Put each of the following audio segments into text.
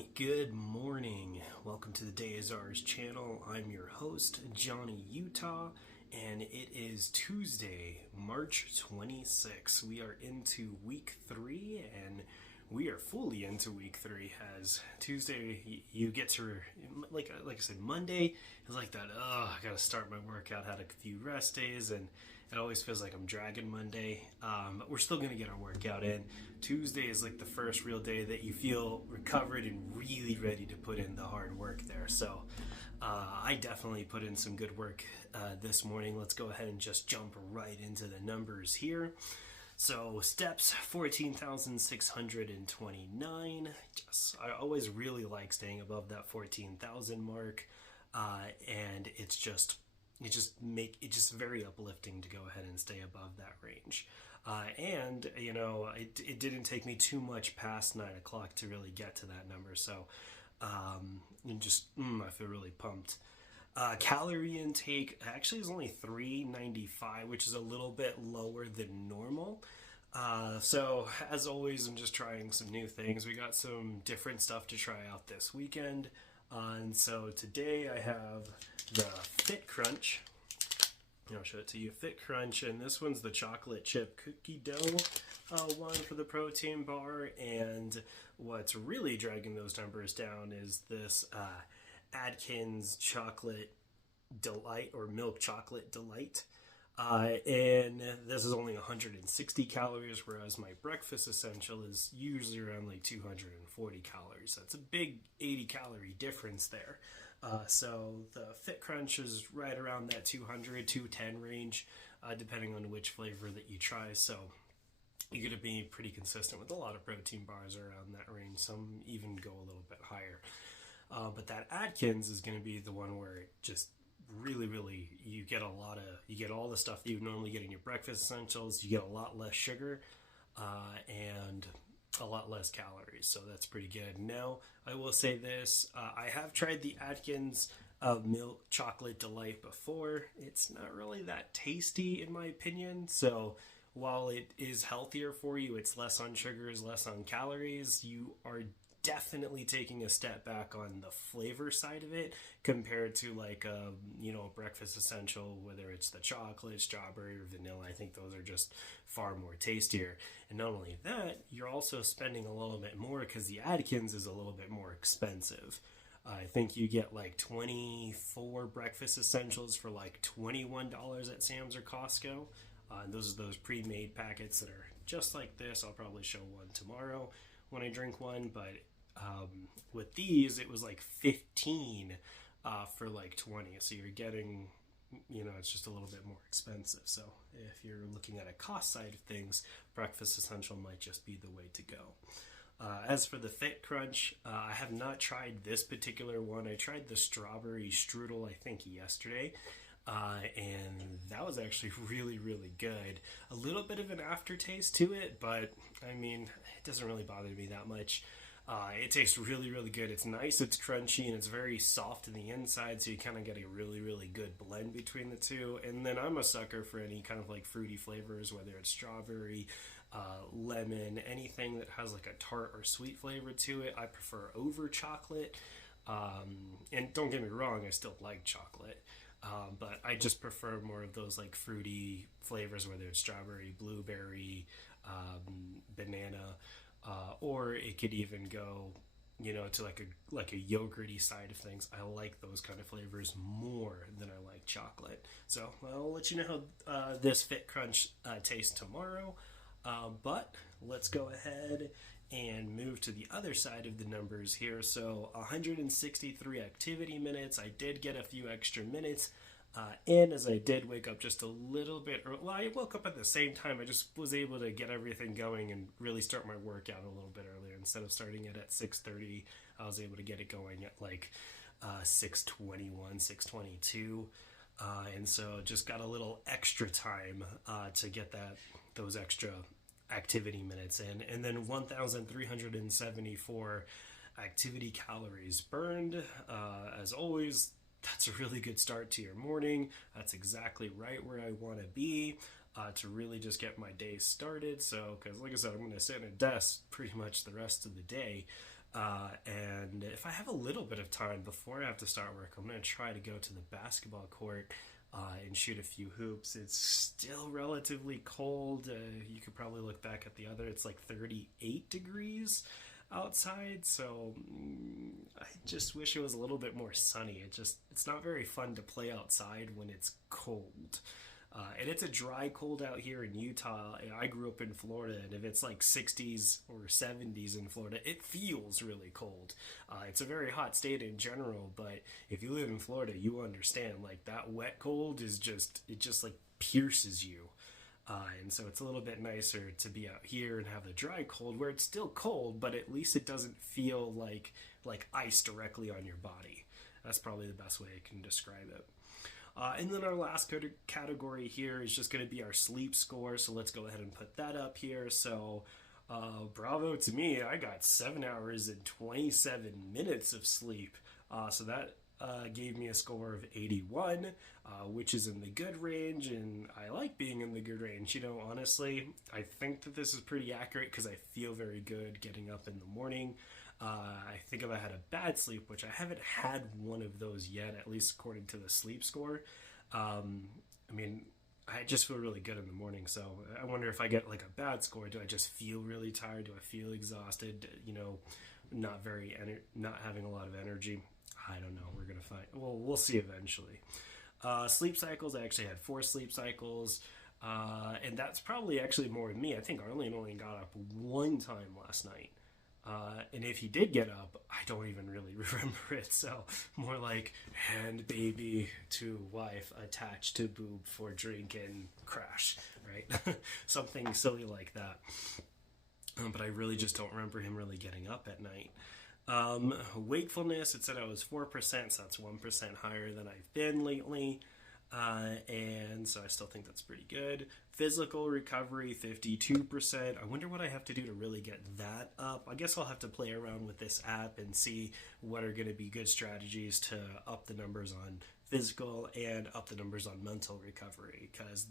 right, good morning. Welcome to the Day is Ours channel. I'm your host, Johnny Utah, and it is Tuesday, March 26th. We are into week 3, and we are fully into week 3 as Tuesday you get to, like I said, Monday is like that, I gotta start my workout, had a few rest days, and it always feels like I'm dragging Monday, but we're still going to get our workout in. Tuesday is like the first real day that you feel recovered and really ready to put in the hard work there. So I definitely put in some good work this morning. Let's go ahead and just jump right into the numbers here. So steps, 14,629. I always really like staying above that 14,000 mark, and it's just very uplifting to go ahead and stay above that range. And it didn't take me too much past 9 o'clock to really get to that number. So I feel really pumped. Calorie intake actually is only 395, which is a little bit lower than normal. So as always, I'm just trying some new things. We got some different stuff to try out this weekend. And so today I have the Fit Crunch. I'll show it to you. Fit Crunch, and this one's the chocolate chip cookie dough one for the protein bar. And what's really dragging those numbers down is this Atkins chocolate delight or milk chocolate delight. And this is only 160 calories, whereas my breakfast essential is usually around like 240 calories. That's a big 80 calorie difference there. So the Fit Crunch is right around that 200, 210 range, depending on which flavor that you try. So you're going to be pretty consistent with a lot of protein bars around that range. Some even go a little bit higher. But that Atkins is going to be the one where it just really you get all the stuff that you normally get in your breakfast essentials. You get a lot less sugar and a lot less calories, so that's pretty good. Now I will say this, I have tried the Atkins milk chocolate delight before. It's not really that tasty in my opinion. So while it is healthier for you, it's less on sugars, less on calories, you are definitely taking a step back on the flavor side of it compared to like a breakfast essential, whether it's the chocolate, strawberry, or vanilla. I think those are just far more tastier. And not only that, you're also spending a little bit more because the Atkins is a little bit more expensive. I think you get like 24 breakfast essentials for like $21 at Sam's or Costco. And those are those pre-made packets that are just like this. I'll probably show one tomorrow when I drink one, but with these it was like 15 for like 20, so you're getting, it's just a little bit more expensive. So if you're looking at a cost side of things, breakfast essential might just be the way to go. As for the Fit Crunch, I have not tried this particular one. I tried the strawberry strudel I think yesterday, and that was actually really good. A little bit of an aftertaste to it, but I mean, it doesn't really bother me that much. It tastes really good. It's nice, it's crunchy, and it's very soft in the inside, so you kind of get a really good blend between the two. And then I'm a sucker for any kind of like fruity flavors, whether it's strawberry, lemon, anything that has like a tart or sweet flavor to it, I prefer over chocolate. And don't get me wrong, I still like chocolate. But I just prefer more of those like fruity flavors, whether it's strawberry, blueberry, banana, or it could even go, to like a yogurty side of things. I like those kind of flavors more than I like chocolate. So I'll let you know how this Fit Crunch tastes tomorrow. But let's go ahead and move to the other side of the numbers here. So 163 activity minutes. I did get a few extra minutes in, as I did wake up just a little bit early. Well, I woke up at the same time. I just was able to get everything going and really start my workout a little bit earlier. Instead of starting it at 6:30, I was able to get it going at like 6:21, 6:22. And so just got a little extra time to get those extra activity minutes in. And then 1,374 activity calories burned. As always, that's a really good start to your morning. That's exactly right where I want to be to really just get my day started. So, because like I said, I'm going to sit at a desk pretty much the rest of the day. And if I have a little bit of time before I have to start work, I'm going to try to go to the basketball court and shoot a few hoops. It's still relatively cold. You could probably look back at the other. It's like 38 degrees outside, so I just wish it was a little bit more sunny. It's not very fun to play outside when it's cold. And it's a dry cold out here in Utah. I grew up in Florida, and if it's like 60s or 70s in Florida, it feels really cold. It's a very hot state in general, but if you live in Florida, you understand. Like that wet cold it just like pierces you. And so it's a little bit nicer to be out here and have the dry cold where it's still cold, but at least it doesn't feel like ice directly on your body. That's probably the best way I can describe it. And then our last category here is just going to be our sleep score. So let's go ahead and put that up here. So bravo to me. I got 7 hours and 27 minutes of sleep. So that gave me a score of 81, which is in the good range. And I like being in the good range. You know, honestly, I think that this is pretty accurate because I feel very good getting up in the morning. I think if I had a bad sleep, which I haven't had one of those yet, at least according to the sleep score, I mean, I just feel really good in the morning. So I wonder if I get like a bad score, do I just feel really tired? Do I feel exhausted? You know, not having a lot of energy? I don't know. We're going to find, well, we'll see eventually. Sleep cycles, I actually had 4 sleep cycles. And that's probably actually more than me. I think Arlene only got up one time last night. And if he did get up, I don't even really remember it. So more like hand baby to wife attached to boob for drink and crash, right? Something silly like that. But I really just don't remember him really getting up at night. Wakefulness, it said I was 4%, so that's 1% higher than I've been lately. And so I still think that's pretty good. Physical recovery, 52%. I wonder what I have to do to really get that up. I guess I'll have to play around with this app and see what are going to be good strategies to up the numbers on physical and up the numbers on mental recovery. Because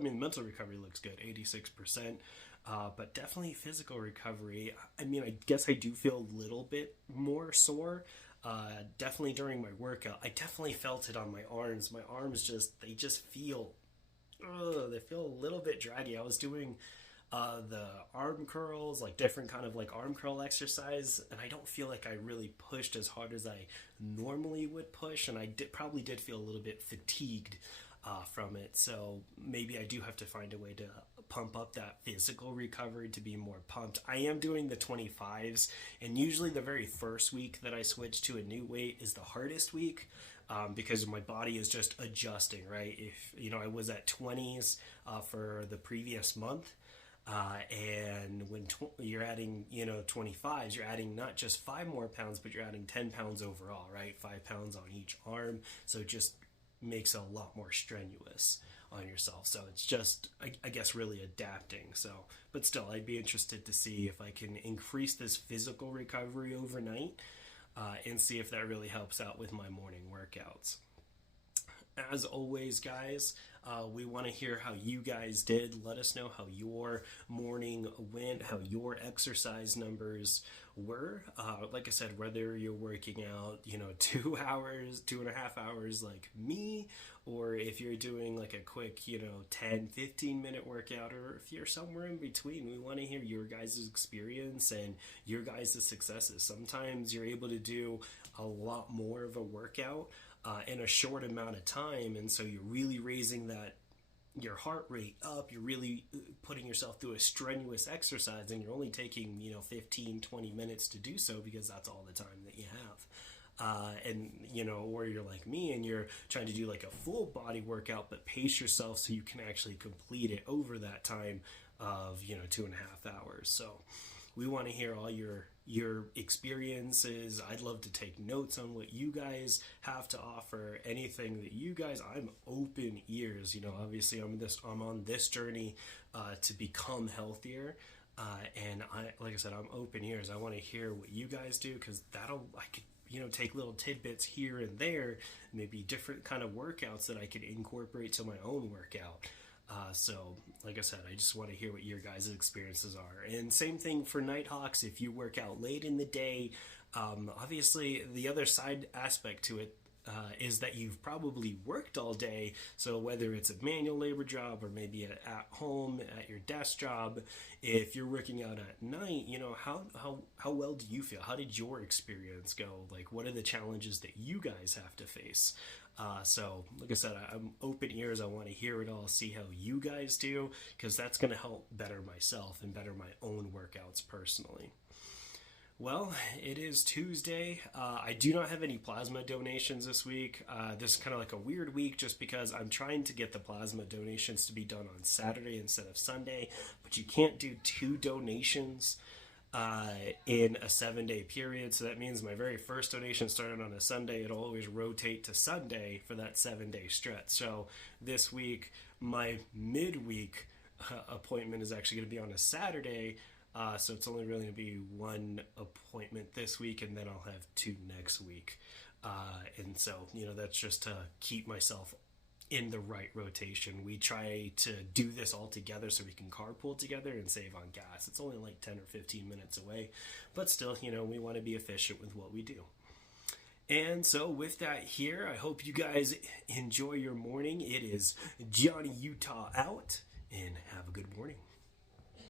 mental recovery looks good, 86%. But definitely physical recovery. I mean, I guess I do feel a little bit more sore. Definitely during my workout, I definitely felt it on my arms. My arms they feel a little bit draggy. I was doing the arm curls, like different kind of like arm curl exercise, and I don't feel like I really pushed as hard as I normally would push, and I probably did feel a little bit fatigued from it. So maybe I do have to find a way to pump up that physical recovery to be more pumped. I am doing the 25s, and usually the very first week that I switch to a new weight is the hardest week, because my body is just adjusting, right? If I was at 20s for the previous month, and when you're adding 25s, you're adding not just 5 more pounds, but you're adding 10 pounds overall, right? 5 pounds on each arm, so it just makes it a lot more strenuous on yourself. So it's just, I guess, really adapting. So, but still, I'd be interested to see if I can increase this physical recovery overnight, and see if that really helps out with my morning workouts. As always, guys, we want to hear how you guys did. Let us know how your morning went, how your exercise numbers were. Like I said, whether you're working out, 2 hours, 2.5 hours like me, or if you're doing like a quick, 10, 15 minute workout, or if you're somewhere in between, we want to hear your guys' experience and your guys' successes. Sometimes you're able to do a lot more of a workout in a short amount of time, and so you're really raising your heart rate up. You're really putting yourself through a strenuous exercise, and you're only taking 15, 20 minutes to do so because that's all the time that you have. Or you're like me and you're trying to do like a full body workout, but pace yourself so you can actually complete it over that time of 2.5 hours. So we want to hear all your experiences. I'd love to take notes on what you guys have to offer. Anything that you guys, I'm open ears. Obviously I'm on this journey to become healthier. And like I said, I'm open ears. I want to hear what you guys do, because I could take little tidbits here and there, maybe different kind of workouts that I could incorporate to my own workout. So, like I said, I just want to hear what your guys' experiences are. And same thing for Nighthawks. If you work out late in the day, obviously the other side aspect to it is that you've probably worked all day. So whether it's a manual labor job or maybe at home at your desk job, if you're working out at night, how well do you feel? How did your experience go? Like, what are the challenges that you guys have to face? So, like I said, I'm open ears. I want to hear it all, see how you guys do, because that's going to help better myself and better my own workouts personally. Well, it is Tuesday. I do not have any plasma donations this week. This is kind of like a weird week just because I'm trying to get the plasma donations to be done on Saturday instead of Sunday, but you can't do 2 donations in a 7-day period. So that means my very first donation started on a Sunday. It'll always rotate to Sunday for that 7-day stretch. So this week, my midweek appointment is actually going to be on a Saturday. So it's only really going to be 1 appointment this week, and then I'll have 2 next week. And so, that's just to keep myself in the right rotation. We try to do this all together so we can carpool together and save on gas. It's only like 10 or 15 minutes away, but still, we want to be efficient with what we do. And so with that here, I hope you guys enjoy your morning. It is Johnny Utah out, and have a good morning.